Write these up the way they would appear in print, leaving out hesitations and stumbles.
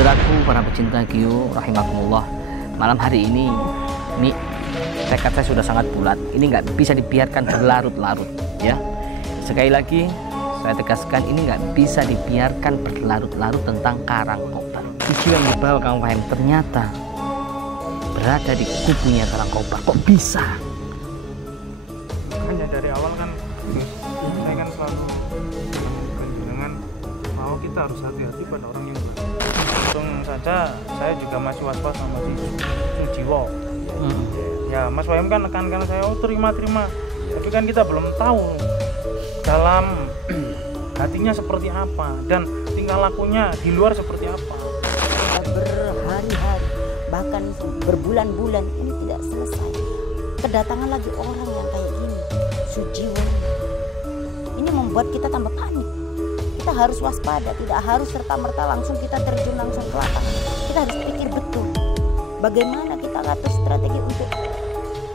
Saudaraku, para pecinta Gio, rahimakumullah. Malam hari ini tekad saya sudah sangat bulat. Ini nggak bisa dibiarkan berlarut-larut, ya. Sekali lagi, saya tegaskan ini nggak bisa dibiarkan berlarut-larut tentang Karangkobar. Isu yang dibawa Kang Fahim ternyata berada di kubunya Karangkobar. Kok bisa? Hanya dari awal kan, saya kan selalu dengan bahwa kita harus hati-hati pada orang yang baik. Untung saja saya juga masih was-was sama si Sujiwo. Ya Mas Wahim kan nekan saya, oh terima. Tapi kan kita belum tahu dalam hatinya seperti apa dan tingkah lakunya di luar seperti apa. Berhari-hari bahkan berbulan-bulan ini tidak selesai. Kedatangan lagi orang yang kayak gini, Sujiwo. Ini membuat kita tambah panik. Kita harus waspada, tidak harus serta-merta langsung kita terjun langsung ke belakang. Kita harus pikir betul bagaimana kita ngatur strategi untuk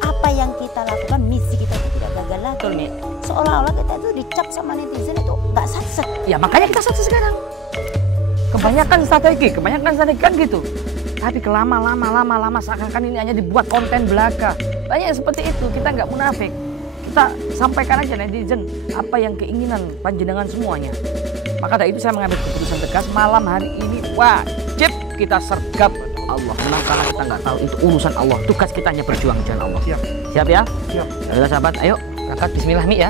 apa yang kita lakukan, misi kita itu tidak gagal lagi. Seolah-olah kita itu dicap sama netizen itu nggak satset. Ya makanya kita satset sekarang. Kebanyakan strategi kan gitu. Tapi lama seakan-akan ini hanya dibuat konten belaka. Banyak yang seperti itu, kita nggak munafik. Kita sampaikan aja netizen apa yang keinginan panjenengan semuanya. Maka dari itu saya mengambil keputusan tegas malam hari ini wajib kita sergap Allah. Memang karena kita nggak tahu itu urusan Allah. Tugas kita hanya berjuang jalan Allah. Siap ya? Siap. Ayo sahabat, ayo berangkat. Bismillah Mi ya.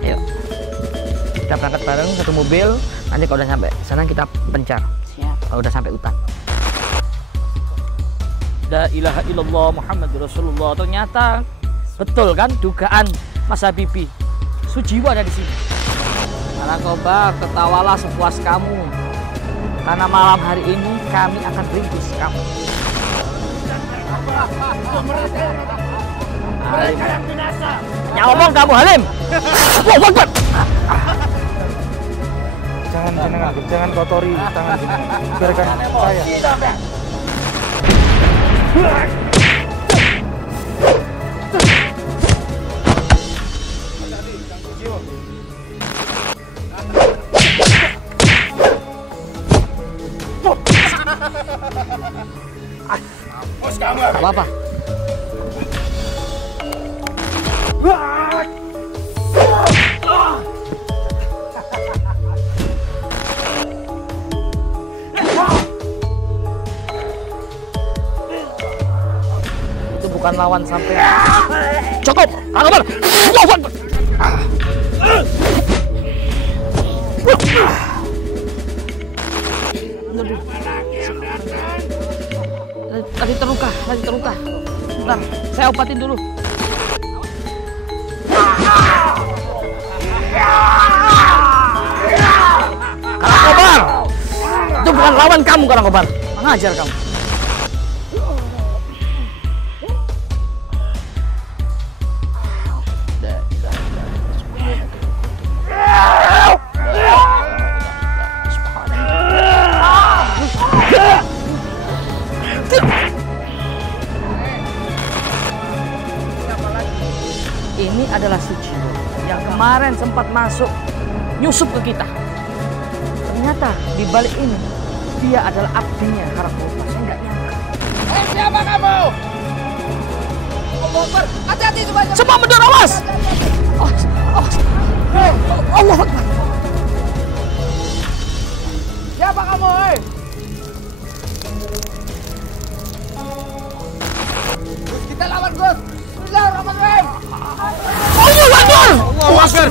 Ayo. Kita berangkat bareng satu mobil. Nanti kalau udah sampai sana kita pencar. Siap. Kalau udah sampai hutan. La ilaha illallah Muhammadur Rasulullah. Ternyata betul kan dugaan Mas Habibi. Sujiwo ada di sini. Karangkobar, ketawalah sepuas kamu. Karena malam hari ini kami akan ringkus kamu. Mereka yang binasa. Ngomong kamu Halim. Wow, Akbar. Jangan kotori tangan biarkan saya. Gak apa-apa. Itu bukan lawan sampai. Cukup, Karangkobar. Lagi terluka. Bentar, saya obatin dulu. Karangkobar, itu bukan lawan kamu Karangkobar. Mengajar kamu. Ini adalah Sujiwo yang kemarin sempat masuk nyusup ke kita. Ternyata di balik ini dia adalah abdinya Karangkobar. Saya nggak nyangka. Siapa kamu? Karangkobar, hati-hati semuanya. Semua mundur, awas! Allah Akbar. Siapa kamu, hei? Gus, kita lawan Gus. Bismillahirrahmanirrahim. Allah Akbar. Allahu Akbar.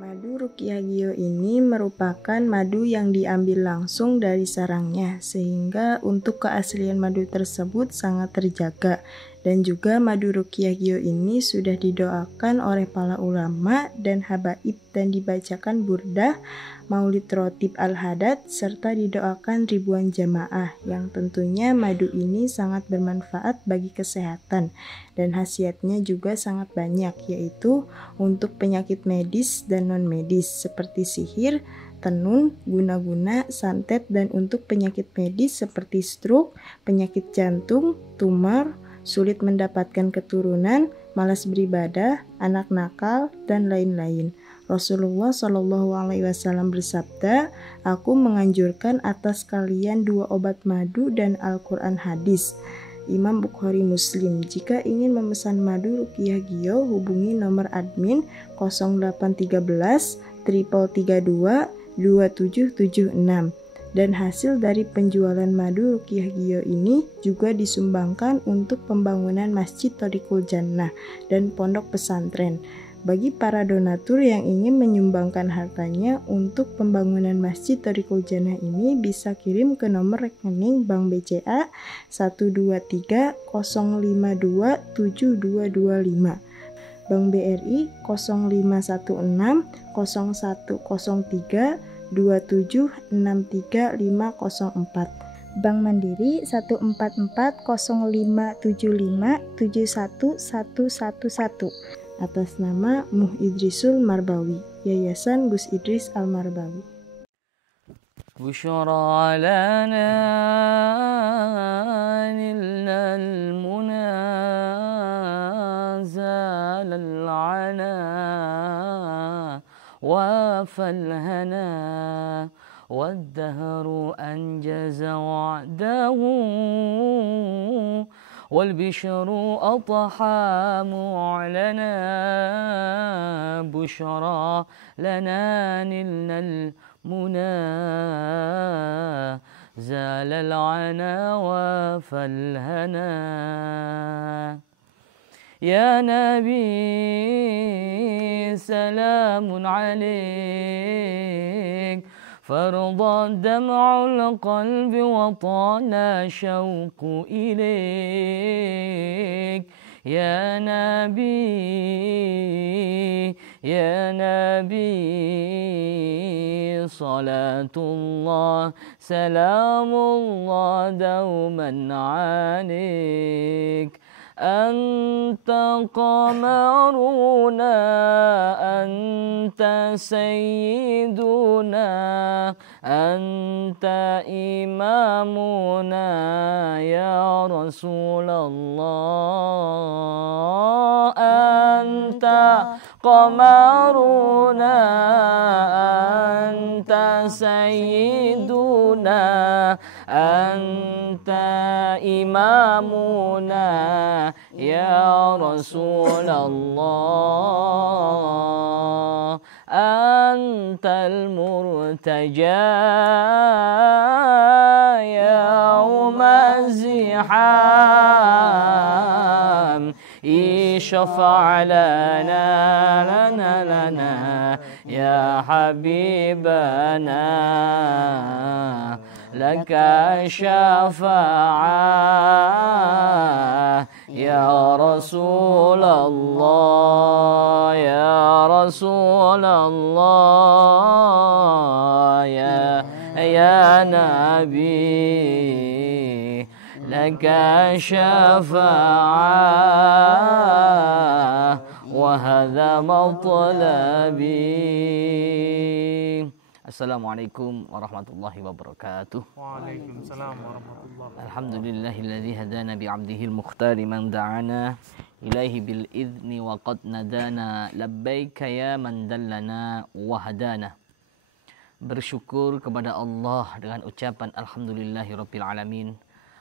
Madu Ruqyah Gio ini merupakan madu yang diambil langsung dari sarangnya, sehingga untuk keaslian madu tersebut sangat terjaga. Dan juga madu Ruqyah Gio ini sudah didoakan oleh para ulama dan habaib dan dibacakan burdah, maulid rotib al-hadad, serta didoakan ribuan jamaah, yang tentunya madu ini sangat bermanfaat bagi kesehatan dan khasiatnya juga sangat banyak, yaitu untuk penyakit medis dan non-medis seperti sihir, tenun, guna-guna, santet, dan untuk penyakit medis seperti stroke, penyakit jantung, tumor, sulit mendapatkan keturunan, malas beribadah, anak nakal, dan lain-lain. Rasulullah Shallallahu Alaihi Wasallam bersabda, "Aku menganjurkan atas kalian 2 obat madu dan Al-Quran hadis." Imam Bukhari Muslim. Jika ingin memesan madu Ruqyah Gio, hubungi nomor admin 0813 332 2776. Dan hasil dari penjualan madu Ruqyah Gio ini juga disumbangkan untuk pembangunan Masjid Thoriqul Jannah dan pondok pesantren. Bagi para donatur yang ingin menyumbangkan hartanya untuk pembangunan Masjid Thoriqul Jannah ini bisa kirim ke nomor rekening Bank BCA 123 052 7225, Bank BRI 0516 0103 2763504, Bank Mandiri 1440575711111, atas nama Muh Idrisul Marbawi, Yayasan Gus Idris Al-Marbawi. Busyara lana nilal munazal al-ana وفالهنا والدهر أنجز وعده والبشر أضحى معلنا بشرى لنا نلنا المنى زال العنا وفالهنا يا نبي سلام عليك فرض دمع القلب وطال شوق إليك يا نبي صلاة الله سلام الله دوما عليك أنت قمرنا أنت سيدنا أنت إمامنا يا رسول الله أنت قمرنا أنت سيدنا أنت إمامنا يا رسول الله أنت المرتجى يوم الزحام اشفع لنا يا حبيبنا لك شفاعة يا رسول الله يا رسول الله يا نبي لك شفاعة وهذا مطلبي. Assalamualaikum warahmatullahi wabarakatuh. Waalaikumsalam warahmatullahi wabarakatuh. Alhamdulillahilladzi hadana bi'abdihil mukhtari man da'ana ilaihi bil idzni wa qad nadana labbaika ya man dallana wa hadana. Bersyukur kepada Allah dengan ucapan alhamdulillahirabbil alamin.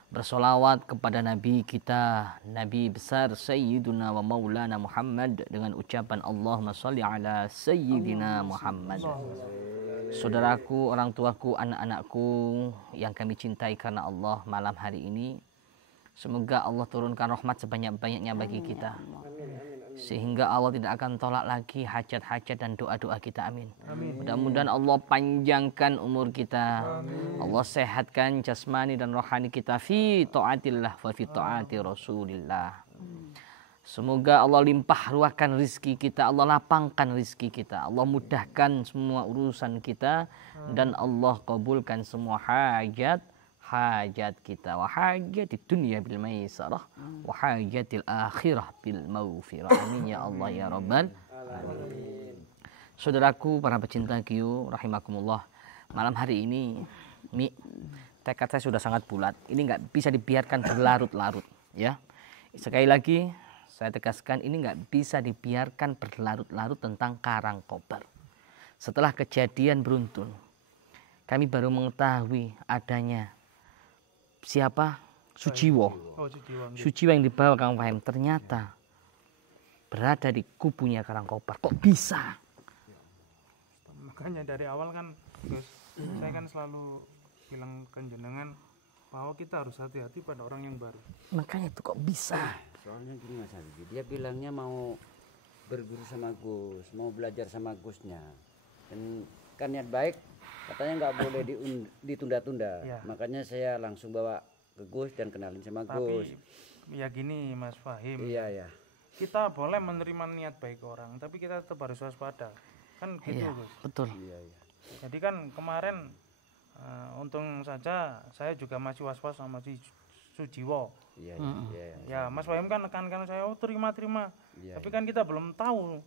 Bersolawat kepada Nabi kita, Nabi besar Sayyiduna wa Maulana Muhammad dengan ucapan Allahumma sholli ala Sayyidina Muhammad. Saudaraku, orang tuaku, anak-anakku yang kami cintai karena Allah, malam hari ini semoga Allah turunkan rahmat sebanyak-banyaknya bagi kita, sehingga Allah tidak akan tolak lagi hajat-hajat dan doa-doa kita. Amin. Mudah-mudahan Allah panjangkan umur kita. Allah sehatkan jasmani dan rohani kita fi taatillah wa fi taati Rasulillah. Semoga Allah limpah ruahkan rizki kita, Allah lapangkan rizki kita, Allah mudahkan semua urusan kita, dan Allah kabulkan semua hajat kita, wa hajati dunia bil maisarah wa hajatil akhirah bil maghfirah. Amin ya Allah ya Rabbal alamin. Saudaraku, para pecinta Gio rahimakumullah, malam hari ini tekad saya sudah sangat bulat. Ini nggak bisa dibiarkan berlarut-larut, ya. Sekali lagi saya tegaskan, ini nggak bisa dibiarkan berlarut-larut tentang Karangkobar. setelah kejadian beruntun, kami baru mengetahui adanya siapa Sujiwo. Oh, Sujiwo. Sujiwo yang dibawa Kang Fahim ternyata berada di kubunya Karangkobar. Kok bisa? Makanya dari awal kan Gus, saya kan selalu bilang ke jenengan bahwa kita harus hati-hati pada orang yang baru. Makanya itu kok bisa? Soalnya gini Mas Habibie, dia bilangnya mau berguru sama Gus, mau belajar sama Gusnya. Dan kan niat baik, katanya nggak boleh ditunda-tunda. Ya. Makanya saya langsung bawa ke Gus dan kenalin sama Gus. Tapi ya gini Mas Fahim, Iya ya. kita boleh menerima niat baik orang, tapi kita tetap harus waspada. Kan gitu Iya, Gus. betul. Iya ya. Jadi kan kemarin untung saja saya juga masih was-was sama si Sujiwo. Iya ya. Ya Mas Fahim kan nekan saya, oh terima. Iya, Tapi kan kita belum tahu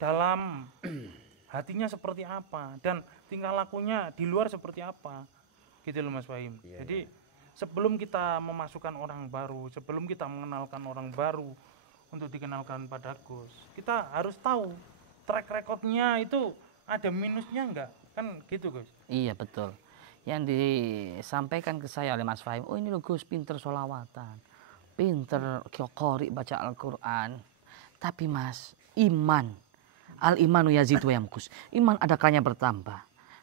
dalam hatinya seperti apa dan tingkah lakunya di luar seperti apa. Gitu loh Mas Fahim. Iya, Jadi sebelum kita memasukkan orang baru, sebelum kita mengenalkan orang baru untuk dikenalkan pada Gus, kita harus tahu track recordnya itu ada minusnya enggak, kan gitu Gus. Iya betul. Yang disampaikan ke saya oleh Mas Fahim, oh ini loh Gus pinter sholawatan, pinter qori baca Al-Quran. Tapi Mas, iman, al-imanu yazidu wa yamkus. Iman ada kalanya bertambah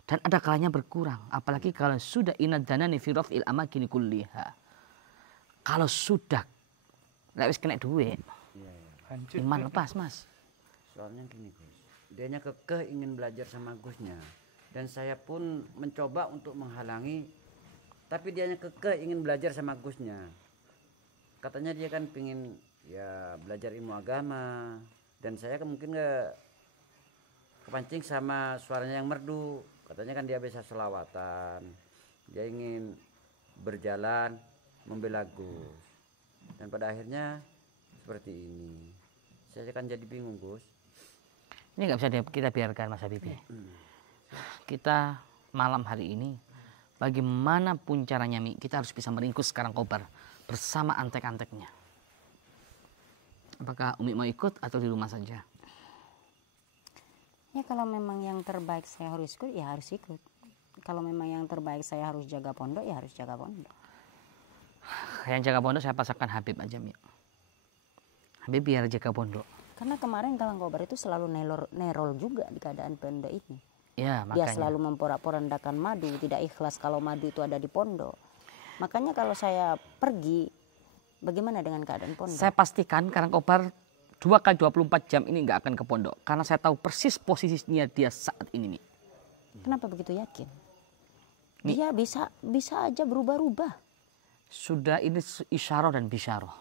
dan ada kalanya berkurang. Apalagi kalau sudah inadanani fi raf'il amakini kulliha. Kalau sudah lewis kena duit, Hancur. iman lepas Mas. Soalnya gini Gus, dianya kekeh ingin belajar sama Gusnya. Dan saya pun mencoba untuk menghalangi, tapi dianya kekeh ingin belajar sama Gusnya. Katanya dia kan pingin ya belajar ilmu agama, dan saya kan mungkin gak kepancing sama suaranya yang merdu. Katanya kan dia bisa selawatan, dia ingin berjalan membela Gus, dan pada akhirnya seperti ini. Saya kan jadi bingung Gus. Ini nggak bisa kita biarkan Mas Habibie. Kita malam hari ini bagaimanapun caranya Mi, kita harus bisa meringkus Karangkobar bersama antek-anteknya. Apakah Umi mau ikut atau di rumah saja? Ya kalau memang yang terbaik saya harus ikut, ya harus ikut. Kalau memang yang terbaik saya harus jaga pondok, ya harus jaga pondok. Yang jaga pondok saya pasangkan Habib aja Mi. Habib biar jaga pondok. Karena kemarin Karangkobar itu selalu nerol juga di keadaan pondok ini. Ya, Dia makanya. selalu memporak-porandakan madu, tidak ikhlas kalau madu itu ada di pondok. Makanya kalau saya pergi, bagaimana dengan keadaan pondok? Saya pastikan Karangkobar 2 kali 24 jam ini nggak akan ke pondok. Karena saya tahu persis posisinya dia saat ini Mi. Kenapa begitu yakin? Mi. Dia bisa aja berubah-ubah. Sudah ini isyarah dan bisyarah.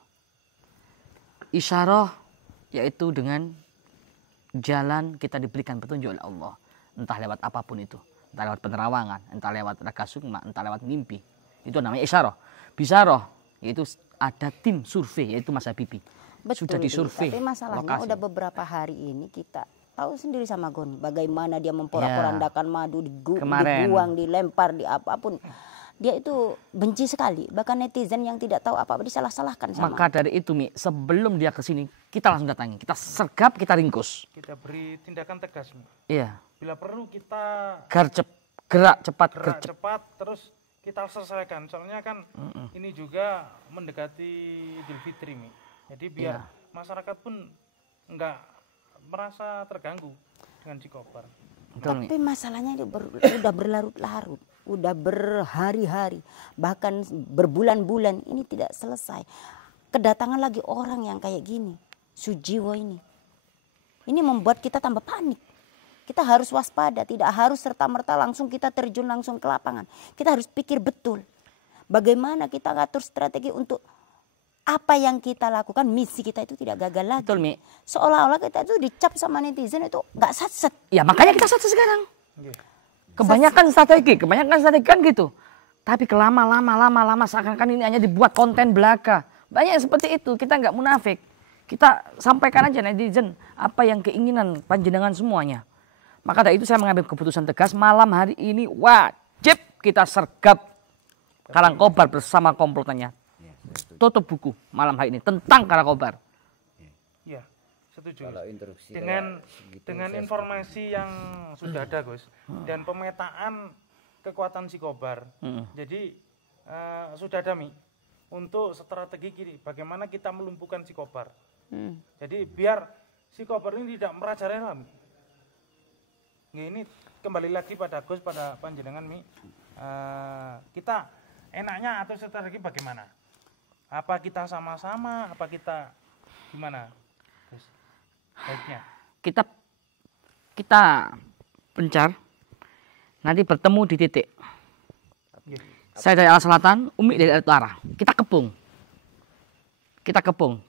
Isyarah yaitu dengan jalan kita diberikan petunjuk oleh Allah. Entah lewat apapun itu. Entah lewat penerawangan, entah lewat raga sukma, entah lewat mimpi. Itu namanya isyarah. Bisyarah yaitu ada tim survei, yaitu Mas Habibie. Betul, Sudah disurvei. tapi masalahnya lokasi. udah beberapa hari ini kita tahu sendiri sama Goni. Bagaimana dia memporak-porandakan madu, Kemarin. dibuang, dilempar, di apapun. Dia itu benci sekali. Bahkan netizen yang tidak tahu apa-apa disalah-salahkan sama. Maka dari itu Mi, sebelum dia ke sini, kita langsung datangi. Kita sergap, kita ringkus. Kita beri tindakan tegas. Iya. Bila perlu kita Gerak cepat, gerak gercep. cepat terus kita selesaikan. Soalnya kan ini juga mendekati Idul Fitri Mi. Jadi biar masyarakat pun enggak merasa terganggu dengan Cikobar. Betul, Mi. Tapi masalahnya itu udah berlarut-larut, udah berhari-hari, bahkan berbulan-bulan ini tidak selesai. Kedatangan lagi orang yang kayak gini, Sujiwo ini. Ini membuat kita tambah panik. Kita harus waspada, tidak harus serta-merta langsung kita terjun langsung ke lapangan. Kita harus pikir betul. Bagaimana kita ngatur strategi untuk apa yang kita lakukan, misi kita itu tidak gagal lagi. Betul, Mi. Seolah-olah kita itu dicap sama netizen itu gak satset. Ya makanya kita satu sekarang. Nggih. Kebanyakan strategi kan gitu. Tapi lama-lama seakan-akan ini hanya dibuat konten belaka. Banyak yang seperti itu, kita nggak munafik. Kita sampaikan aja netizen apa yang keinginan panjenengan semuanya. Maka dari itu saya mengambil keputusan tegas malam hari ini wajib kita sergap Karangkobar bersama komplotannya. Tutup buku malam hari ini tentang Karangkobar. Ya. Setuju. Kalau instruksi Dengan kayak gitu, dengan saya informasi yang sudah ada, Gus, dan pemetaan kekuatan si Kobar. Jadi sudah ada Mi untuk strategi kiri bagaimana kita melumpuhkan si Kobar. Jadi biar si Kobar ini tidak merajalela Mi. Nah, ini kembali lagi pada Gus, pada panjenengan Mi. Kita enaknya atau strategi bagaimana? Apa kita sama-sama? Apa kita gimana, Gus? Baiknya. Kita pencar, nanti bertemu di titik. Saya dari arah selatan, Umi dari arah utara. Kita kepung,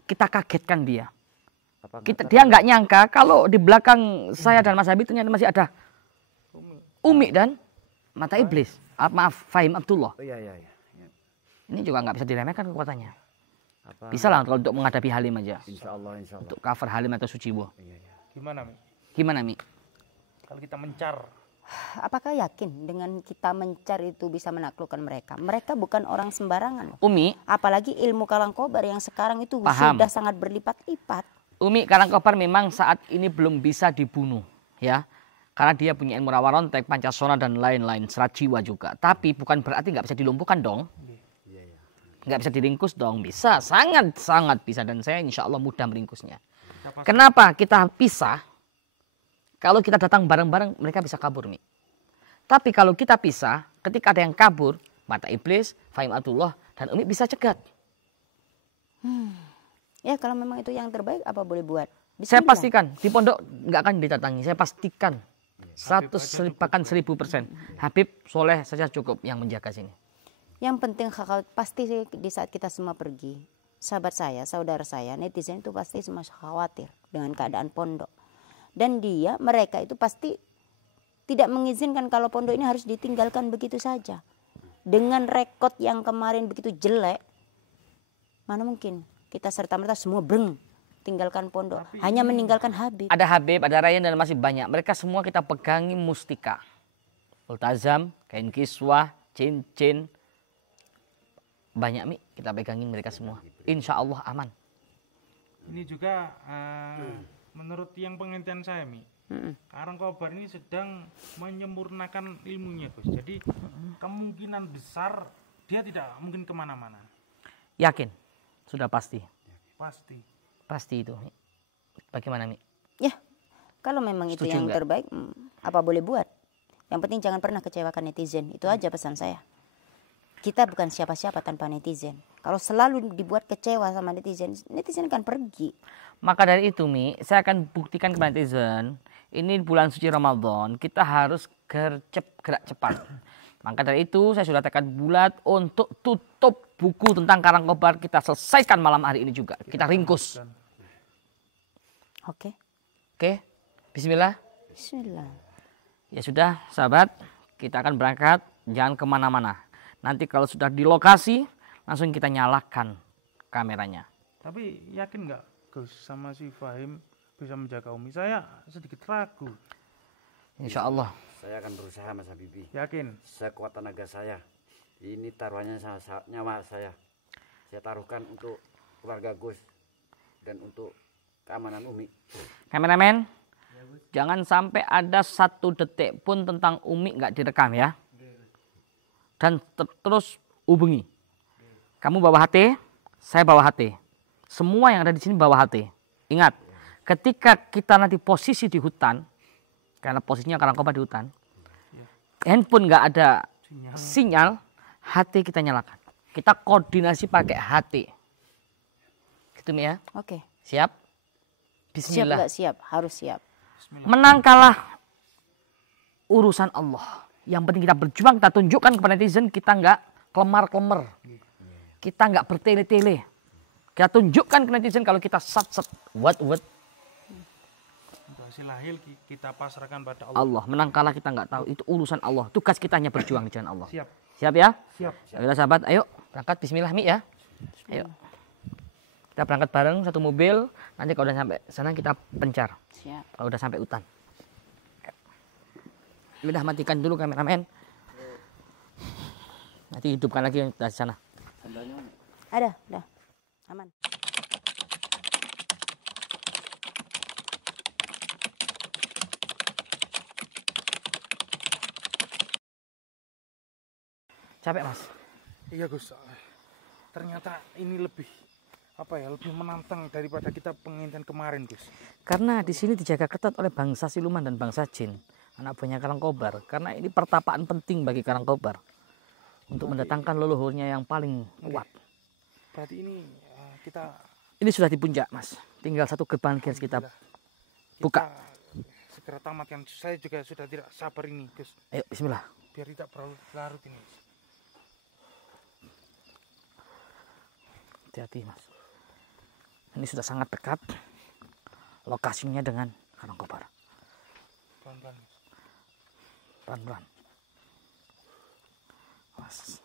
kita kagetkan dia. Dia nggak nyangka kalau di belakang saya dan Mas Habib ternyata masih ada Umi dan mata iblis. Maaf, Fahim Abdullah. Oh, iya. Ini juga nggak bisa diremehkan kekuatannya. Bisa lah kalau untuk menghadapi Halim aja. Insya Allah. Untuk cover Halim atau Suciwo. Gimana Mi? Mi? Kalau kita mencar, Apakah yakin dengan kita mencar itu bisa menaklukkan mereka? Mereka bukan orang sembarangan. Umi, Apalagi ilmu Kalangkobar yang sekarang itu Paham. sudah sangat berlipat-lipat. Umi Kalangkobar memang saat ini belum bisa dibunuh, ya. Karena dia punya ilmu rawarontek, pancasona dan lain-lain, serat jiwa juga. Tapi bukan berarti nggak bisa dilumpuhkan dong. Nggak bisa diringkus dong, bisa, sangat bisa. Dan saya insya Allah mudah meringkusnya. Kenapa kita pisah? Kalau kita datang bareng-bareng, mereka bisa kabur, Mi. Tapi kalau kita pisah, ketika ada yang kabur, mata iblis, Fahim Abdullah, dan Umi bisa cegat. Ya kalau memang itu yang terbaik, apa boleh buat? Saya Bismillah. pastikan, di pondok nggak akan didatangi. Saya pastikan, 100% Habib Soleh saja cukup yang menjaga sini. Yang penting pasti di saat kita semua pergi, sahabat saya, saudara saya, netizen itu pasti semua khawatir dengan keadaan pondok. Dan mereka itu pasti tidak mengizinkan kalau pondok ini harus ditinggalkan begitu saja. Dengan rekod yang kemarin begitu jelek, mana mungkin kita serta-merta semua tinggalkan pondok. Hanya meninggalkan Habib. Ada Habib, ada Ryan dan masih banyak. Mereka semua kita pegangi mustika. Multazam, kain kiswah, cincin. Banyak Mi, kita pegangin mereka semua. Insya Allah aman. ini juga menurut yang pengertian saya Mi, Kalangkobar ini sedang menyempurnakan ilmunya Gus. Jadi kemungkinan besar dia tidak mungkin kemana-mana. Yakin? Sudah pasti. Pasti itu. Bagaimana Mi? Ya, kalau memang itu Setuju yang nggak? terbaik, apa boleh buat. Yang penting jangan pernah kecewakan netizen. Itu aja pesan saya. Kita bukan siapa-siapa tanpa netizen. Kalau selalu dibuat kecewa sama netizen, netizen akan pergi. Maka dari itu Mi, saya akan buktikan kepada netizen, ini bulan suci Ramadan, kita harus gerak cepat. Maka dari itu saya sudah tekad bulat untuk tutup buku tentang Kalangkobar, kita selesaikan malam hari ini juga. Kita ringkus. Oke. Bismillah. Bismillah. Ya sudah sahabat, kita akan berangkat, jangan kemana-mana. Nanti kalau sudah di lokasi, langsung kita nyalakan kameranya. Tapi yakin nggak Gus sama si Fahim bisa menjaga Umi? Saya sedikit ragu. Insya Allah. Saya akan berusaha Mas Habibi. Yakin? Sekuat tenaga saya. Ini taruhannya nyawa saya. Saya taruhkan untuk keluarga Gus dan untuk keamanan Umi. Kameramen, jangan sampai ada 1 detik pun tentang Umi nggak direkam ya. Dan terus hubungi. Kamu bawa HT, saya bawa HT. Semua yang ada di sini bawa HT. Ingat, ketika kita nanti posisi di hutan, karena posisinya Kalangkobar di hutan, handphone nggak ada sinyal, HT kita nyalakan. Kita koordinasi pakai HT. Gitu Mi ya. Oke. Siap? Siap Bismillah. nggak siap? Harus siap. Menang kalah urusan Allah. Yang penting kita berjuang, kita tunjukkan kepada netizen kita nggak kelemar-kelemar. Kita nggak bertele-tele. Kita tunjukkan ke netizen kalau kita sat-sat, what. Untuk hasil akhir kita pasrahkan pada Allah. Allah, menang kalah kita nggak tahu. Itu urusan Allah. Tugas kita hanya berjuang di jalan Allah. Siap. Siap ya? Siap. Ayo sahabat, ayo berangkat. Bismillah Mi ya. Ayo. Kita berangkat bareng satu mobil. Nanti kalau udah sampai sana kita pencar. Siap. Kalau udah sampai hutan. Udah matikan dulu kameramen. Nanti hidupkan lagi yang dari sana. Ada, udah. Aman. Capek Mas? Iya Gus, ternyata ini lebih lebih menantang daripada kita penginten kemarin Gus. Karena di sini dijaga ketat oleh bangsa siluman dan bangsa jin, anak buahnya Karangkobar. Karena ini pertapaan penting bagi Karangkobar untuk mendatangkan leluhurnya yang paling kuat. Berarti ini ini sudah di puncak Mas, tinggal satu gerbang harus kita buka. Segera tamatkan. Saya juga sudah tidak sabar ini Gus. Ayo bismillah. Biar tidak berlarut ini. Hati-hati Mas. Ini sudah sangat dekat lokasinya dengan Karangkobar. Pelan-pelan. Pelan-pelan. Mas.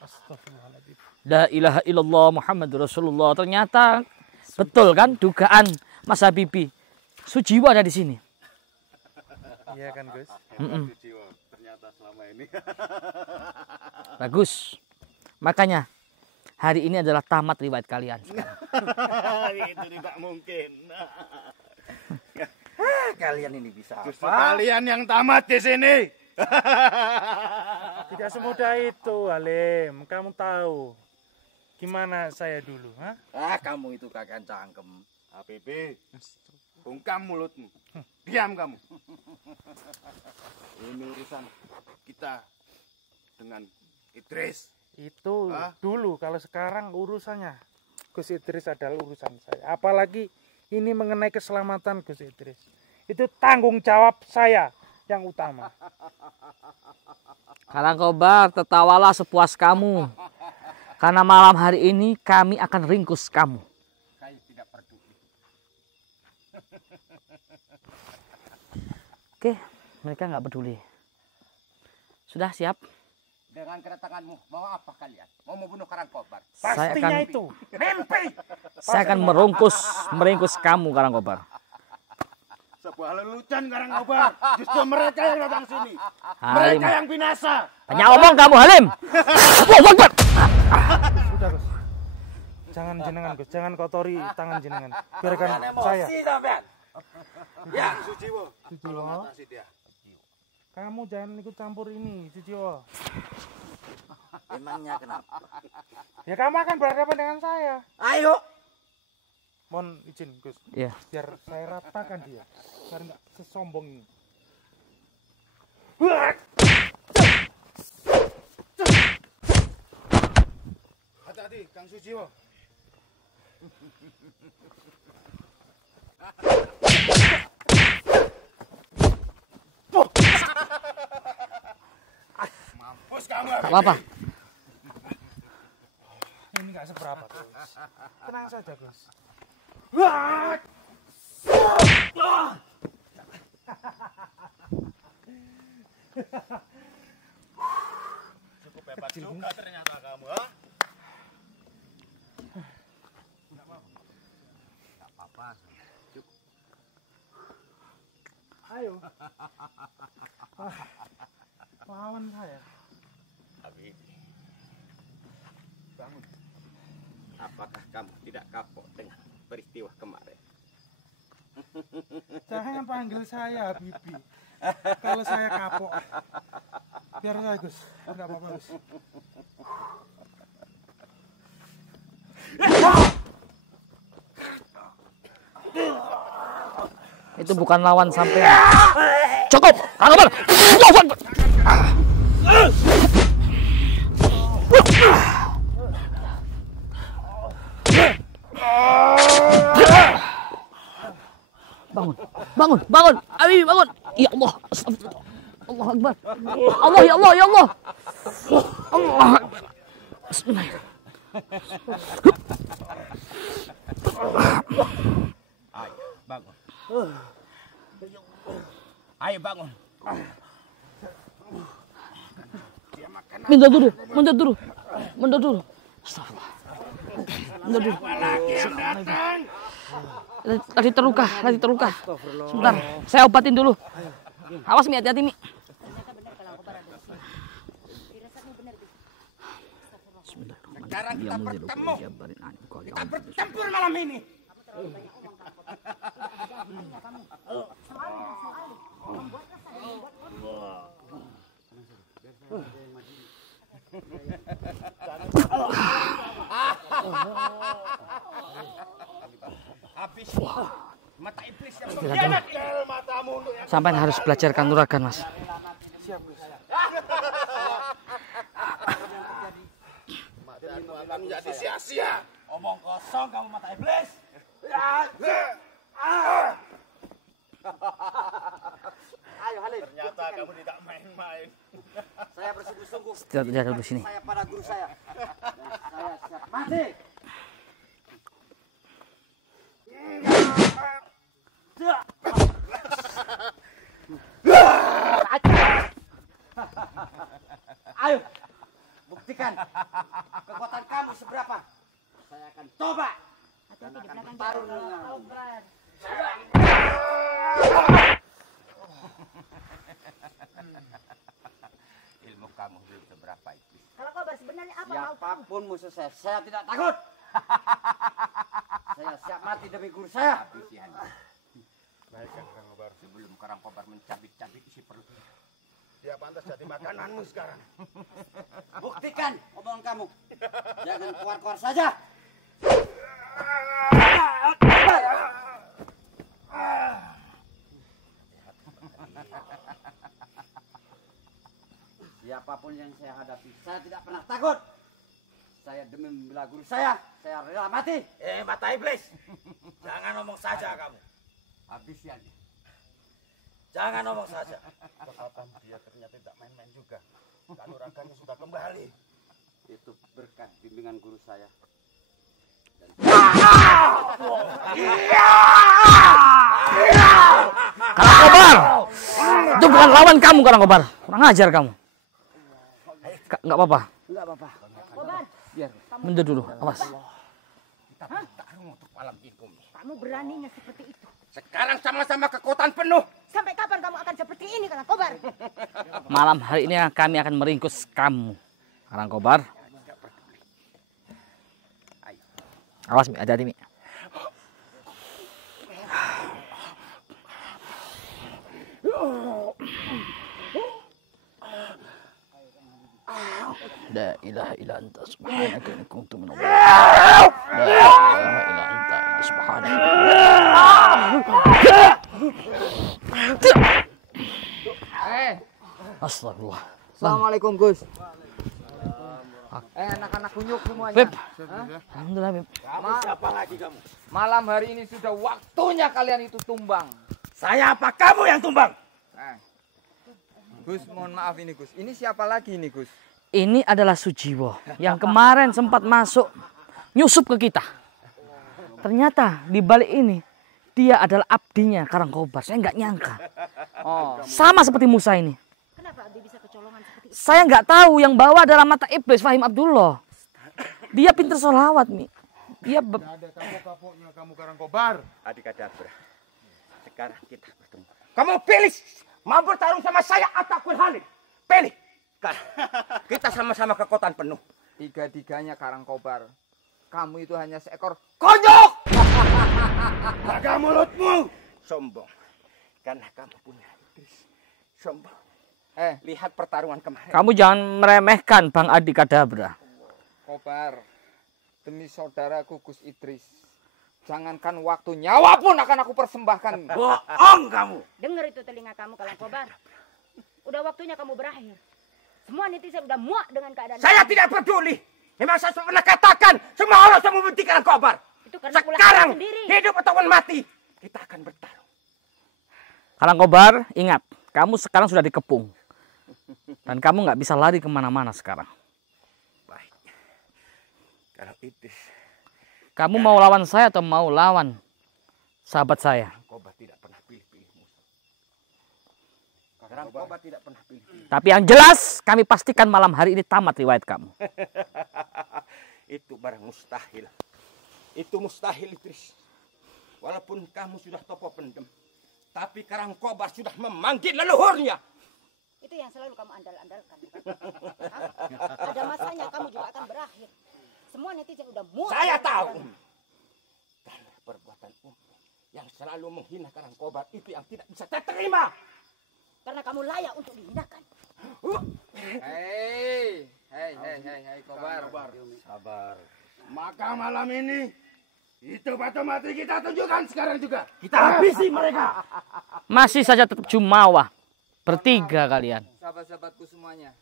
Astagfirullahaladzim. La ilaha illallah Muhammadur Rasulullah. Ternyata betul kan dugaan Mas Habibie. Sujiwo ada di sini. Iya kan Gus? Sujiwo ternyata selama ini. Bagus. Makanya hari ini adalah tamat riwayat kalian. Itu tidak mungkin. Kalian ini bisa Justru kalian yang tamat di sini. Tidak semudah itu, Halim. Kamu tahu gimana saya dulu, ha? Kamu itu kakek cangkem. Habibie, bungkam mulutmu. Diam kamu. Ini urusan kita dengan Idris. Itu dulu, kalau sekarang urusannya Gus Idris adalah urusan saya. Apalagi ini mengenai keselamatan Gus Idris. Itu tanggung jawab saya yang utama. Karangkobar, tertawalah sepuas kamu. Karena malam hari ini kami akan ringkus kamu. Saya tidak peduli. Oke, mereka nggak peduli. Sudah siap? Dengan kedatanganmu, mau apa kalian? Mau membunuh Karangkobar? Pastinya itu. Mimpi. Saya akan meringkus kamu Karangkobar. Sebuah lelucon Karangkobar. Justru mereka yang datang sini. Halim. Mereka yang binasa. Banyak omong kamu Halim. Sudah Gus. Jangan jenengan Gus, jangan kotori tangan jenengan. Biarkan saya. Ya, Sujiwo. Sujiwo. Kamu jangan ikut campur ini, Sujiwo. Emangnya kenapa? Ya kamu akan berhadapan dengan saya. Ayo. Mohon izin Gus. Iya. Biar saya ratakan dia. Biar nggak sesombong ini. Hati-hati, Kang Sujiwo. Mampus kamu. Apa? Ini nggak seberapa Gus. Tenang saja Gus. Cukup hebat juga ternyata kamu, ha? Enggak apa-apa. Cukup. Ayo. Lawan saya. Habibie. Bangun. Apakah kamu tidak kapok dengan peristiwa kemarin? Jangan panggil saya Habibie. Kalau saya kapok. Biar saya Gus. Enggak apa-apa Gus. Itu bukan lawan sampean. Cukup. Karangkobar. Bangun. Habibie bangun. Ya Allah. Astagfirullah. Allah Akbar. Allah ya Allah ya Allah. Allah. Bismillahirrahmanirrahim. Ayo, bangun. Ayo bangun. Mundur dulu. Astagfirullah. Mundur dulu. Lagi terluka. Sebentar, saya obatin dulu. Awas Mi, hati-hati Mi. Sekarang kita bertemu. Kita bertempur malam ini. Sampai harus belajar kanuragan, Mas. Akan menjadi sia-sia. Omong kosong kamu mata iblis. Ayo Halil. Ternyata kamu tidak main-main. Saya bersungguh-sungguh. Tidak dulu sini. Saya pada guru saya. Dan saya siap mati. Ayo, buktikan kekuatan kamu seberapa. Saya akan coba. Hati-hati di belakang Taruh jalan. dengan ilmu kamu belum seberapa itu. Kalau Kobar sebenarnya apa mau kamu? Siapapun musuh saya tidak takut. Saya siap mati demi guru saya. Baikkan Karang Kobar. Sebelum Karang Kobar mencabik-cabik isi perutnya. Dia pantas jadi makananmu sekarang. Buktikan omongan kamu. Jangan keluar-keluar saja. Siapapun yang saya hadapi, saya tidak pernah takut. Saya demi membela guru saya rela mati. Mata iblis. Jangan ngomong saja kamu. Habisnya nih. Jangan ngomong saja. Kesehatan dia ternyata tidak main-main juga. Kanuragannya sudah kembali. Itu berkat bimbingan guru saya. Karang Kobar! Itu bukan lawan kamu, Karang Kobar. Kurang ajar kamu. Enggak apa-apa. Enggak apa-apa. Kobar, Biar mundur dulu. Awas. Kita bertarung untuk malam ini. kamu beraninya seperti itu. Sekarang sama-sama kekuatan penuh. Sampai kapan kamu akan seperti ini, Karang Kobar? Malam hari ini kami akan meringkus kamu, Karang Kobar. Awas, Mi. Hati-hati, Mi. La ilaha illa anta subhanaka inni kuntu minadh dhalimin. La ilaha illa anta subhanaka. Astagfirullah. Assalamualaikum Gus. Anak-anak kunyuk semuanya. Beb. Alhamdulillah, Beb. Siapa lagi kamu? Malam hari ini sudah waktunya kalian itu tumbang. Saya apa kamu yang tumbang? Gus, mohon maaf ini Gus. Ini siapa lagi ini Gus? Ini adalah Sujiwo yang kemarin sempat masuk nyusup ke kita. Ternyata di balik ini dia adalah abdinya Karang Kobar. Saya nggak nyangka. Oh, Sama seperti Musa ini. Kenapa Abdi bisa kecolongan seperti itu? Saya nggak tahu yang bawa adalah mata iblis Fahim Abdullah. Dia pinter sholawat, Mi. Dia Ada kapok-kapoknya kamu Karang Kobar. Adik Kadabra. Sekarang kita bertemu. Kamu pilih mau bertarung sama saya ataupun Halil. Pilih. Kita sama-sama kekuatan penuh. tiga-tiganya Karang Kobar. Kamu itu hanya seekor konyok. Jaga mulutmu. Sombong. Karena kamu punya Idris. Sombong. Eh, Lihat pertarungan kemarin. Kamu jangan meremehkan Bang Adi Kadabra. Kobar. Demi saudaraku Gus Idris. Jangankan waktu, nyawa pun akan aku persembahkan. Bohong kamu. Dengar itu telinga kamu, Karang Kobar. Udah waktunya kamu berakhir. Semua netizen udah muak dengan keadaan Saya kamu. tidak peduli. Memang saya pernah katakan semua orang saya membenci Karang Kobar. Itu karena ulah Sekarang kamu sendiri. hidup ataupun mati kita akan bertarung. Karang Kobar, ingat, kamu sekarang sudah dikepung. Dan kamu nggak bisa lari kemana-mana sekarang. Baik. Kalau itu Kamu mau lawan saya atau mau lawan sahabat saya? Kobar tidak pernah pilih-pilih musuh. Karang Kobar tidak pernah pilih-pilih. Tapi yang jelas, kami pastikan malam hari ini tamat riwayat kamu. Itu barang mustahil. Itu mustahil, Idris. Walaupun kamu sudah topo pendem, tapi Karang Kobar sudah memanggil leluhurnya. Itu yang selalu kamu andal-andalkan. Bukan? Ada masanya kamu juga akan berakhir. Semua netizen udah muak. Saya dengan tahu. kamu. Karena perbuatan yang selalu menghina Karang Kobar itu yang tidak bisa saya terima. Karena kamu layak untuk dihinakan. Hei Kobar. Sabar. Maka malam ini Itu batu mati kita tunjukkan sekarang juga. Kita habisi mereka. Masih saja tetap jumawa. Bertiga kalian. Sahabat-sahabatku semuanya,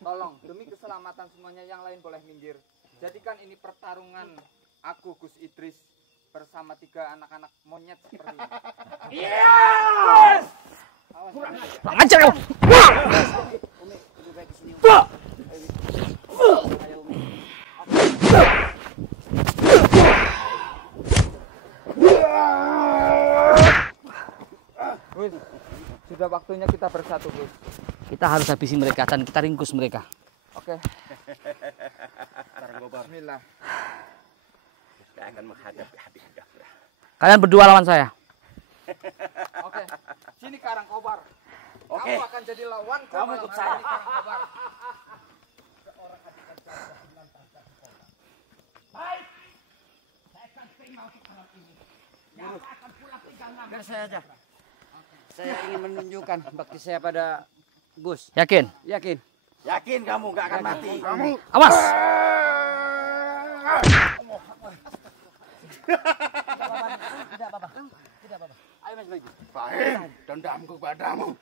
tolong demi keselamatan semuanya yang lain boleh minggir. Jadikan ini pertarungan aku Gus Idris bersama 3 anak-anak monyet seperti ini. Yes! Kurang ajar kamu. Gus, sudah waktunya kita bersatu, Gus. Kita harus habisi mereka dan kita ringkus mereka. Oke. Bismillah. Saya akan menghadapi Habib Gafrah. Kalian berdua lawan saya. Oke. Sini Karangkobar. Oke. Kamu akan jadi lawan. Kamu ikut saya. Karangkobar. Baik. Saya akan terima hukuman ini. Yang akan pulang tinggal Biar saya aja. Saya ingin menunjukkan bakti saya pada Gus. Yakin? Yakin. Yakin kamu gak akan mati. Kamu. Awas. Tidak apa-apa. Ayo Mas Bayu. Fahim, dendamku padamu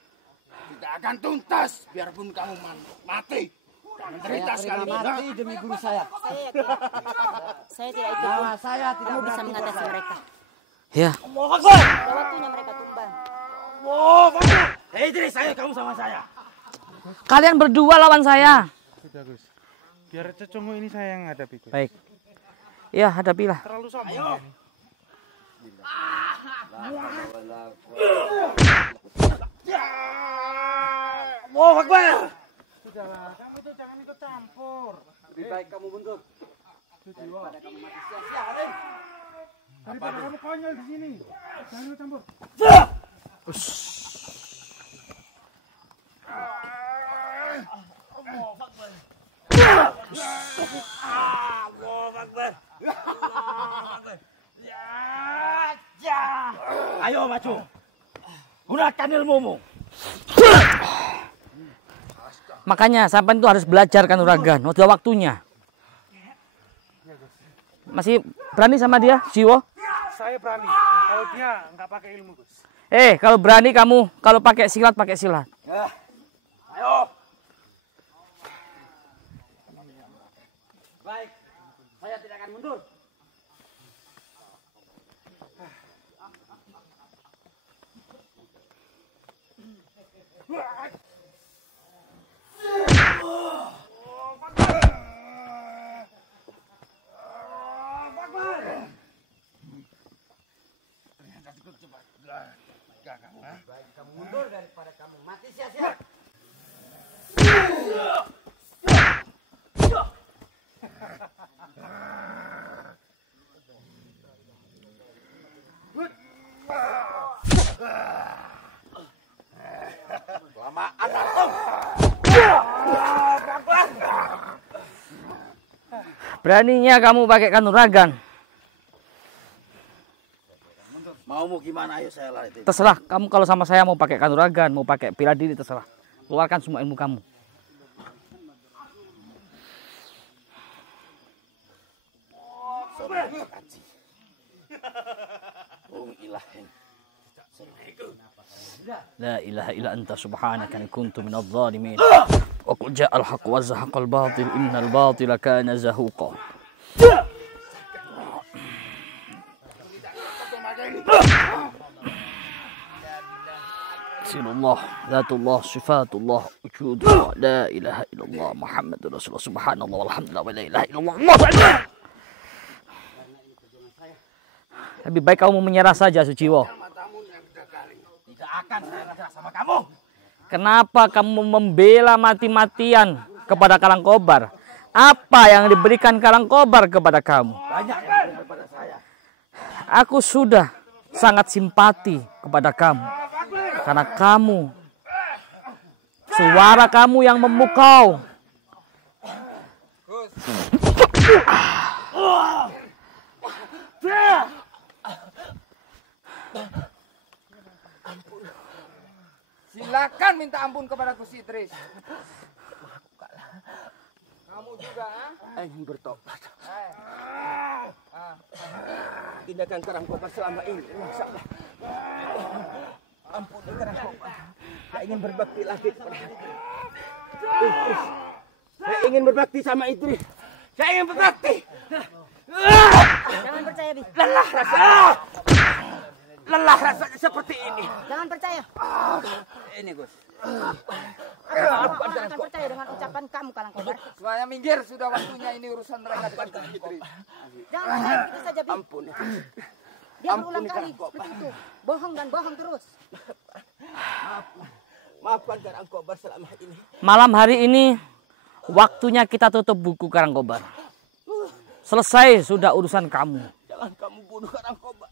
tidak akan tuntas biarpun kamu mati. Dan menderita sekali mati demi guru saya. Saya tidak ikut. Saya tidak Kamu bisa mengatasi mereka. Ya. Sudah waktunya mereka tumbang. Hei Idris, ayo kamu sama saya. Kalian berdua lawan saya. Sudah Gus. Biar cecungmu ini saya yang hadapi Gus. Baik. Ya, hadapilah. Terlalu sombong. Ayo. Allahu Akbar. Sudahlah, kamu itu jangan ikut campur. Lebih baik kamu mundur. Daripada kamu mati sia-sia. Daripada kamu konyol di sini. Jangan ikut campur. Ayo maju. Gunakan ilmumu. Makanya sampai itu harus belajar kanuragan. Udah waktunya. Masih berani sama dia, Jiwo? Saya berani. Kalau dia nggak pakai ilmu Gus. Kalau berani kamu, kalau pakai silat, pakai silat. Ayo. Baik. Saya tidak akan mundur. Baik kamu mundur daripada kamu mati sia-sia. Kelamaan antum. Beraninya kamu pakai kanuragan. Maumu gimana? Ayo saya lah itu. Terserah kamu, kalau sama saya mau pakai kanuragan, mau pakai bela diri, terserah. Keluarkan semua ilmu kamu. La ilaha illa anta subhanaka inni kuntu minadh dhalimin. Wa qul ja'al haqq wa zahaqal batil innal batila kana zahuqa. Sinullah, Zatullah, Sifatullah, Wujudullah, La ilaha illallah, Muhammadur Rasulullah, Subhanallah, Walhamdulillah, wa la ilaha illallah, Allah Akbar. Lebih baik kamu menyerah saja, Suciwo. Tidak akan saya rasa sama kamu. Kenapa kamu membela mati-matian kepada Karangkobar? Apa yang diberikan Karangkobar kepada kamu? Banyak yang diberikan kepada saya. Aku sudah sangat simpati kepada kamu. Karena kamu, suara kamu yang memukau. Silakan minta ampun kepada Gus Idris. Kamu juga, Ingin bertobat. Tindakan Karangkobar selama ini, masalah. Ampuni Karangkobar. Saya ingin berbakti lagi kepada Idris. Saya ingin berbakti sama Idris. Saya ingin berbakti. Jangan percaya, Bi. Lelah rasanya seperti ini. Jangan percaya. Ini Gus. Orang akan percaya dengan ucapan kamu, Karangkobar. Semuanya minggir, sudah waktunya ini urusan mereka dengan Gus Idris. Jangan percaya begitu saja, Bi. Ampuni. Dia berulang kali seperti itu. Bohong dan bohong terus. Maafkan Karangkobar selama ini. Malam hari ini waktunya kita tutup buku Karangkobar. Selesai sudah urusan kamu. Jangan kamu bunuh Karangkobar.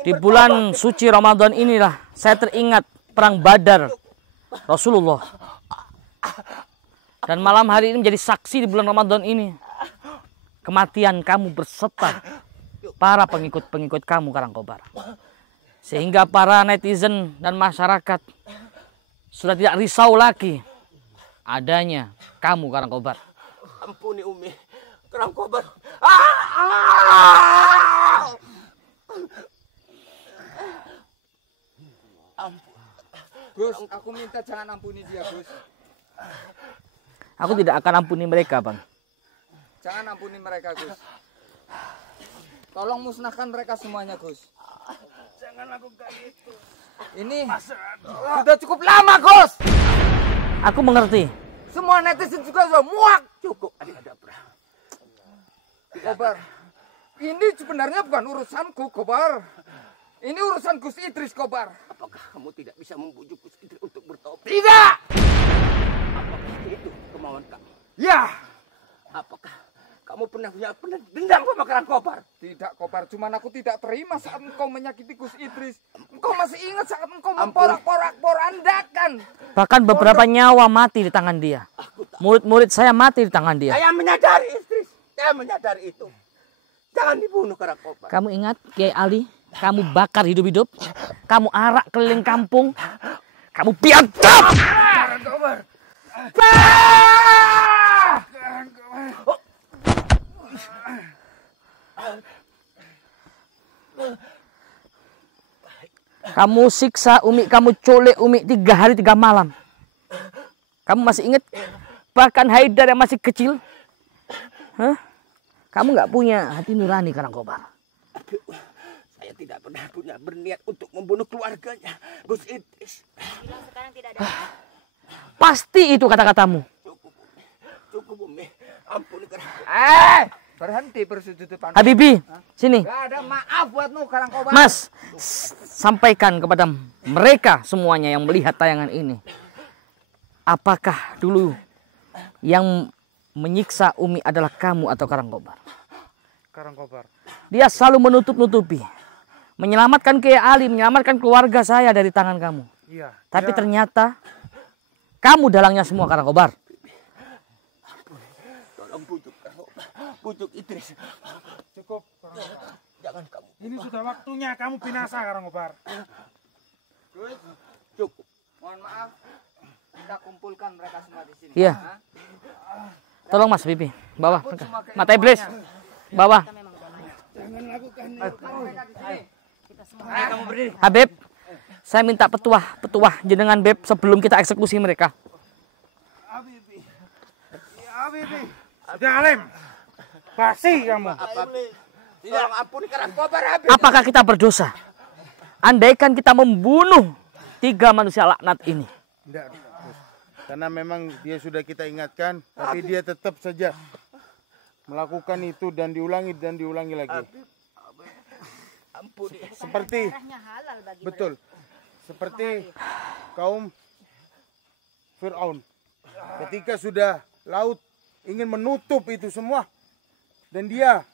Di bulan suci Ramadan inilah saya teringat perang Badar Rasulullah. Dan malam hari ini menjadi saksi di bulan Ramadan ini. Kematian kamu berserta para pengikut-pengikut kamu Karangkobar. Sehingga para netizen dan masyarakat sudah tidak risau lagi adanya kamu Karangkobar. Ampuni Umi. Karangkobar. Gus, aku minta jangan ampuni dia, Gus. Aku tidak akan ampuni mereka, Bang. Jangan ampuni mereka, Gus. Tolong musnahkan mereka semuanya, Gus. Jangan lakukan itu. Ini sudah cukup lama, Gus. Aku mengerti. Semua netizen juga sudah muak. Cukup, adik-adik. Kobar, ini sebenarnya bukan urusanku, Kobar. Ini urusan Gus Idris, Kobar. Apakah kamu tidak bisa membujuk Gus Idris untuk bertobat? Tidak! Apakah itu kemauan kamu? Ya! Apakah kamu pernah dendam sama Karangkobar? Tidak, Kobar. Cuman aku tidak terima saat engkau menyakiti Gus Idris. Engkau masih ingat saat engkau memporak-porandakan. Bahkan beberapa nyawa mati di tangan dia. Murid-murid saya mati di tangan dia. Saya menyadari, Idris. Saya menyadari itu. Jangan dibunuh Karangkobar. Kamu ingat Kiai Ali? Kamu bakar hidup-hidup. Kamu arak keliling kampung. Kamu biadab. Karangkobar. Kamu siksa Umi, kamu culik Umi 3 hari 3 malam. Kamu masih ingat? Bahkan Haidar yang masih kecil. Hah? Kamu nggak punya hati nurani Karangkobar. Saya tidak pernah punya berniat untuk membunuh keluarganya, Gus Idris. Bilang sekarang tidak ada. Pasti itu kata-katamu. Cukup, Umi. Ampuni Karangkobar. Berhenti bersujud depan. Habibi, sini. Gak ada maaf buatmu, Karangkobar. Mas, sampaikan kepada mereka semuanya yang melihat tayangan ini. Apakah dulu yang menyiksa Umi adalah kamu atau Karangkobar? Karangkobar. Dia selalu menutup-nutupi. Menyelamatkan Kiai Ali, menyelamatkan keluarga saya dari tangan kamu. Iya. Tapi ternyata kamu dalangnya semua Karangkobar. Tolong bujuk Karangkobar. Bujuk Idris. Cukup. Jangan kamu. Ini sudah waktunya kamu binasa Karangkobar. Gus, Cukup. mohon maaf. Kita kumpulkan mereka semua di sini. Iya. Hah? Tolong Mas Bibi, bawah. Cabut semua Mata iblis. Bawah. Habib, saya minta petuah jenengan Beb sebelum kita eksekusi mereka. Habibi. Ya Habibi. Sudah Alim. Basi kamu. Tidak ampuni Karangkobar, Habib. Apakah kita berdosa? Andaikan kita membunuh 3 manusia laknat ini. Tidak, karena memang dia sudah kita ingatkan, tapi dia tetap saja melakukan itu dan diulangi lagi. Ampuni. Seperti Darahnya halal bagi betul, seperti kaum Fir'aun. Ketika sudah laut ingin menutup itu semua, dan dia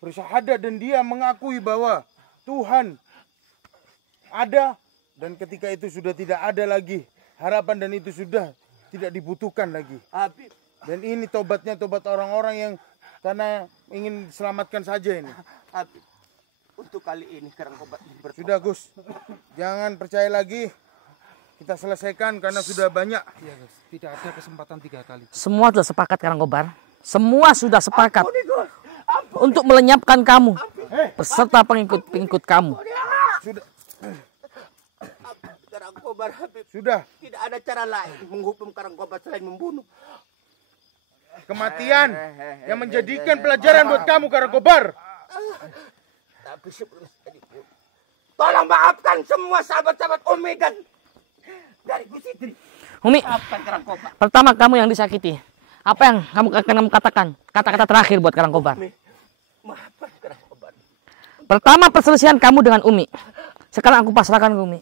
bersyahadat dan dia mengakui bahwa Tuhan ada, dan ketika itu sudah tidak ada lagi harapan dan itu sudah tidak dibutuhkan lagi. Habib. Dan ini tobatnya tobat orang-orang yang karena ingin selamatkan saja ini. Habib. Untuk kali ini Karangkobar bertobat. Sudah Gus, jangan percaya lagi. Kita selesaikan karena sudah banyak. Iya Gus, tidak ada kesempatan 3 kali. Semua sudah sepakat Karangkobar. Semua sudah sepakat. Ampuni Gus. Ampuni. untuk melenyapkan kamu beserta pengikut-pengikut kamu. Sudah. Karangkobar Habib. Sudah. Tidak ada cara lain menghukum Karangkobar selain membunuh. Kematian yang menjadikan pelajaran buat kamu, Karangkobar. Tapi sebelum saya dibunuh, tolong maafkan semua sahabat-sahabat Umi dan dari Gus Idris. Umi, Maafkan Karangkobar. pertama kamu yang disakiti. Apa yang kamu katakan? Kata-kata terakhir buat Karangkobar. Maafkan Karangkobar. Pertama perselisihan kamu dengan Umi. Sekarang aku pasrahkan ke Umi.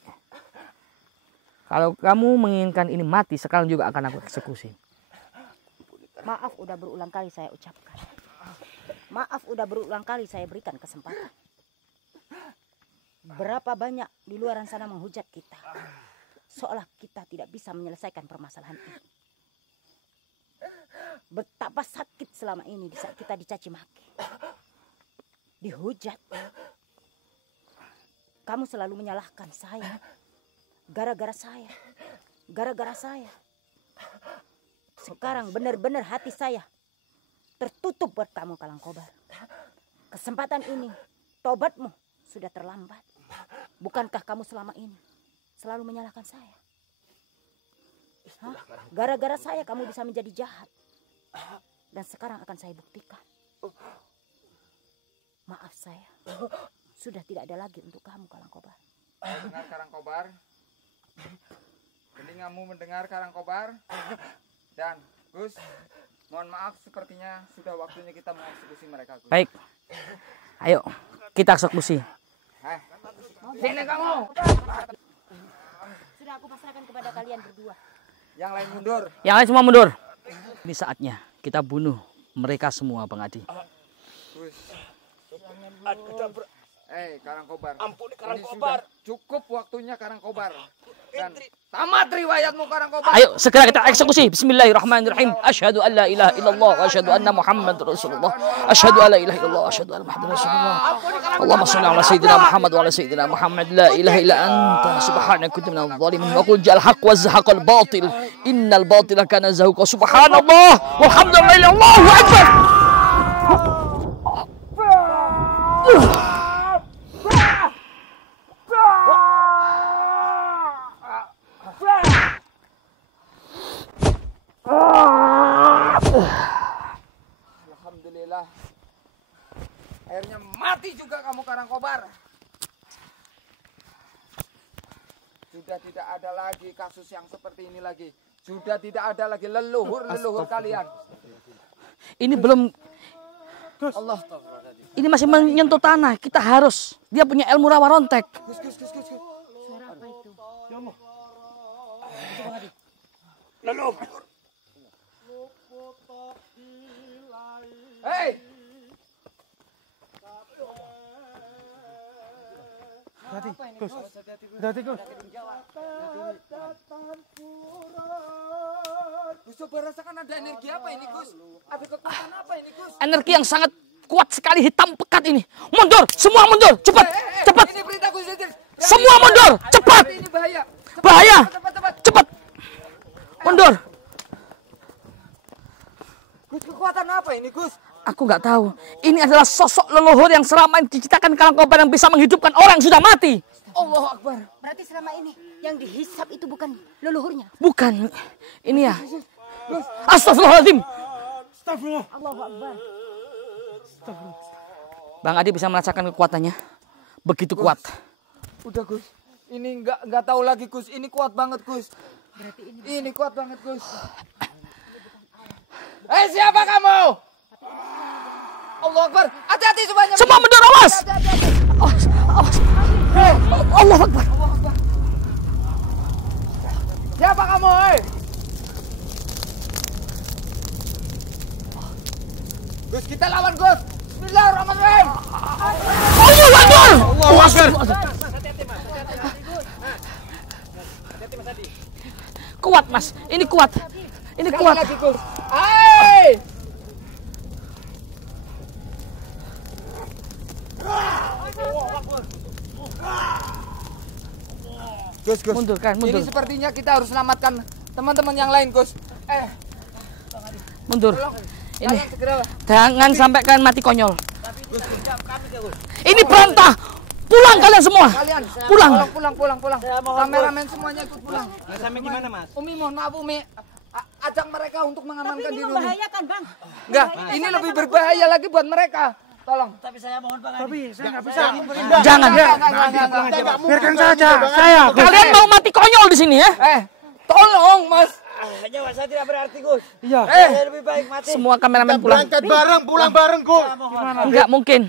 Kalau kamu menginginkan ini mati, sekarang juga akan aku eksekusi. Maaf udah berulang kali saya ucapkan. Maaf udah berulang kali saya berikan kesempatan. Berapa banyak di luar sana menghujat kita. Seolah kita tidak bisa menyelesaikan permasalahan ini. Betapa sakit selama ini di saat kita dicaci maki. Dihujat. Kamu selalu menyalahkan saya. Gara-gara saya. Gara-gara saya. Sekarang benar-benar hati saya tertutup buat kamu, Karangkobar. Kesempatan ini, tobatmu sudah terlambat. Bukankah kamu selama ini selalu menyalahkan saya? Hah? Gara-gara saya kamu bisa menjadi jahat. Dan sekarang akan saya buktikan. Maaf saya, sudah tidak ada lagi untuk kamu, Karangkobar. Dengar Karangkobar. Telingamu mendengar Karangkobar. Dan Gus, mohon maaf sepertinya sudah waktunya kita mengeksekusi mereka, Gus. Baik. Ayo, kita eksekusi. Sini kamu. Sudah aku pasrahkan kepada kalian berdua. Yang lain mundur. Yang lain semua mundur. Ini saatnya kita bunuh mereka semua, Bang Adi. Gus. Karangkobar. Ampuni Ini Karangkobar. sudah cukup waktunya Karangkobar. Dan tamat riwayatmu Karangkobar. Ayo segera kita eksekusi. Bismillahirrahmanirrahim. Asyhadu an la ilaha illallah wa asyhadu anna Muhammadar Rasulullah. Asyhadu an la ilaha illallah wa asyhadu anna Muhammadar Rasulullah. Allahumma shalli ala sayyidina Muhammad wa ala sayyidina Muhammad. La ilaha illa anta subhanaka kuntu minadh dhalimin. Wa qul ja'al haqq wa zahaqal batil. Innal batila kana zahuqa. Subhanallah walhamdulillah. Allahu akbar. Alhamdulillah. Akhirnya mati juga kamu Karangkobar. Sudah tidak ada lagi kasus yang seperti ini lagi. Sudah tidak ada lagi leluhur kalian. Ini belum. Allah. Ini masih menyentuh tanah. Kita harus. Dia punya ilmu rawa rontek. Gus. Suara apa itu? Ya Allah. Leluhur. Hei. Hati, Gus. Gus, coba rasakan ada energi apa ini, Gus? Ada kekuatan apa ini, Gus? Energi yang sangat kuat sekali, hitam pekat ini. Mundur, semua mundur, cepat, cepat. Ini perintah Gus Idris. Semua mundur, cepat. Ini bahaya. Bahaya, Cepat. cepat. Mundur. Gus, kekuatan apa ini, Gus? Aku nggak tahu. Ini adalah sosok leluhur yang selama ini diciptakan Karangkobar yang bisa menghidupkan orang yang sudah mati. Allahu Akbar. Berarti selama ini yang dihisap itu bukan leluhurnya. Bukan. Ini ya. Astagfirullahaladzim. Astagfirullah. Allahu Akbar. Bang Adi bisa merasakan kekuatannya. Begitu kuat. Udah, Gus. Ini nggak tahu lagi, Gus. Ini kuat banget, Gus. Berarti Ini kuat banget, Gus. Hei, siapa kamu? Allah Akbar. Hati-hati semuanya. Semua mundur, awas. Awas. Allah Akbar. Siapa kamu, hei? Gus, kita lawan, Gus. Bismillahirrahmanirrahim. Allah Akbar. Allah Akbar. Kuat, Mas. Ini kuat. Ini kuat. Lagi, Gus. Hei! Gus. Mundurkan, mundur. Ini sepertinya kita harus selamatkan teman-teman yang lain, Gus. Mundur. Tolong, Ini. kalian segera. Jangan sampai kalian mati konyol. Ini perintah. Pulang kalian semua. Kalian Pulang. Pulang. Kameramen semuanya ikut pulang. Mas Ami gimana, Mas? Umi mohon maaf Umi. Ajak mereka untuk mengamankan Tapi ini diri Umi. membahayakan, Bang. Enggak, ini lebih berbahaya lagi buat mereka. Tolong. Tapi saya nggak bisa. Jangan. Biarkan saja. Saya. Kalian mau mati konyol di sini ya? Tolong Mas. Nyawa saya tidak berarti, Gus. Iya. Saya lebih baik mati. Semua kameramen pulang. Berangkat bareng, pulang bareng, Gus. Enggak mungkin.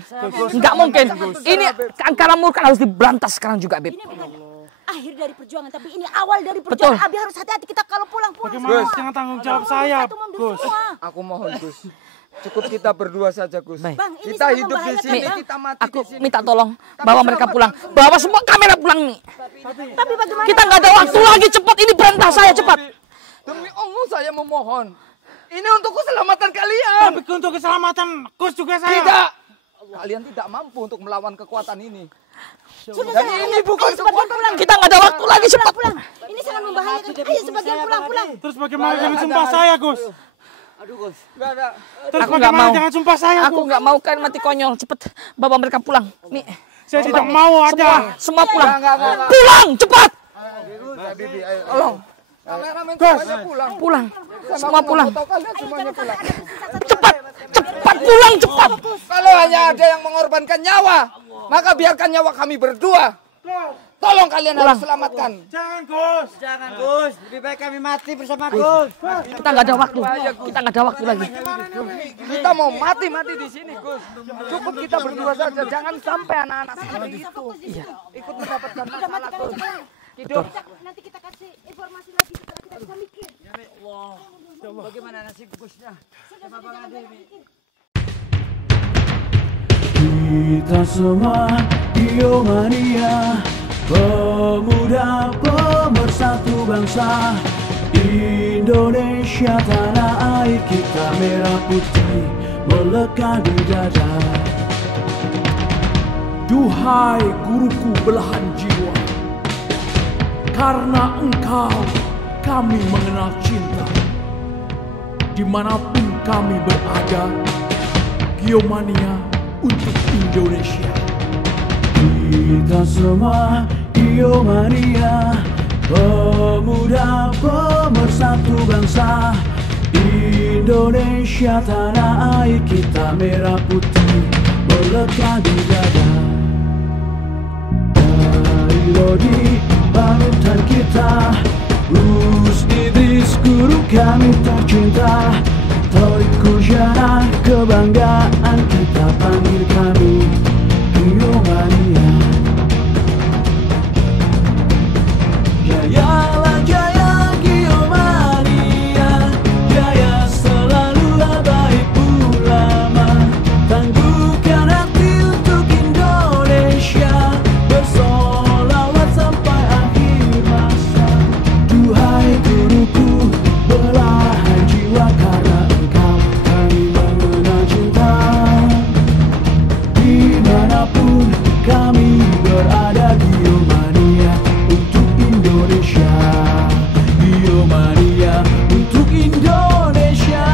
Enggak mungkin. Ini angkara murka harus diberantas sekarang juga, Beb. Ini bukan akhir dari perjuangan, tapi ini awal dari perjuangan. Abi harus hati-hati kita kalau pulang-pulang. Gus, jangan tanggung jawab saya, Gus. Aku mohon Gus. Cukup kita berdua saja Gus. Baik. Bang, ini Kita sangat hidup di membahayakan, sini, Bang. kita mati Aku di sini. minta tolong bawa mereka pulang. Bawa semua kamera pulang nih. Tapi bagaimana? Kita nggak ada waktu lagi, cepat. Ini perintah saya, cepat. Demi Allah saya memohon. Ini untuk keselamatan kalian. Tapi untuk keselamatan Gus juga saya. Tidak. Kalian tidak mampu untuk melawan kekuatan ini. Sudah, Dan ini bukan sebagian kekuatan. pulang. Kita nggak ada waktu lagi, cepat. Pulang. Ini sangat membahayakan. Ayo sebagian pulang. Terus bagaimana jangan sumpah saya, Gus? Aduh, Gus. Enggak ada. Terus Aku nggak bagaimana mau. jangan sumpah saya, Aku Gus? nggak mau kan mati konyol. Cepet bawa mereka pulang. Nih. Saya tidak mau ada. Semua pulang. Enggak. Pulang, cepat. Tolong. Kameramen semuanya pulang. Pulang. Saya Semua mau pulang. foto kalian semuanya pulang. Cepat. Cepat pulang, cepat. Kalau hanya ada yang mengorbankan nyawa, maka biarkan nyawa kami berdua. Tolong kalian harus selamatkan. Jangan, Gus. Jangan, Gus. Lebih baik kami mati bersama Gus. Kita nggak ada waktu. Kita nggak ada waktu lagi. Kita mau mati di sini, Gus. Cukup kita berdua saja. Jangan sampai anak-anak seperti itu ikut mendapatkan masalah, Gus. Hidup. Nanti kita kasih informasi lagi setelah kita bisa mikir. Bagaimana nasib Gusnya? Sama Bang Adi. Kita semua Biomania, pemuda pemersatu bangsa. Indonesia tanah air kita, merah putih melekat di dada. Duhai guruku belahan jiwa, karena engkau kami mengenal cinta. Dimanapun kami berada, Biomania untuk Indonesia. Kita semua Biomania, pemuda pemersatu bangsa. Indonesia tanah air kita, merah putih melekat di dada. Dari Lodi panutan kita, Gus Idris guru kami tercinta. Toriku Jana kebanggaan kita, panggil kami Biomania. Jayalah jaya Biomania, jaya selalu baik ulama. Tangguhkan hati untuk Indonesia, bersolawat sampai akhir masa. Duhai guruku belahan jiwa, karena engkau kami mengenal cinta. Dimanapun kami berada, Biomania untuk Indonesia. Biomania untuk Indonesia.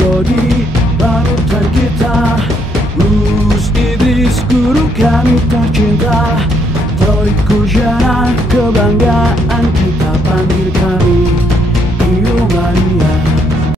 Lodi panutan kita, Gus Idris guru kami tercinta. Toriku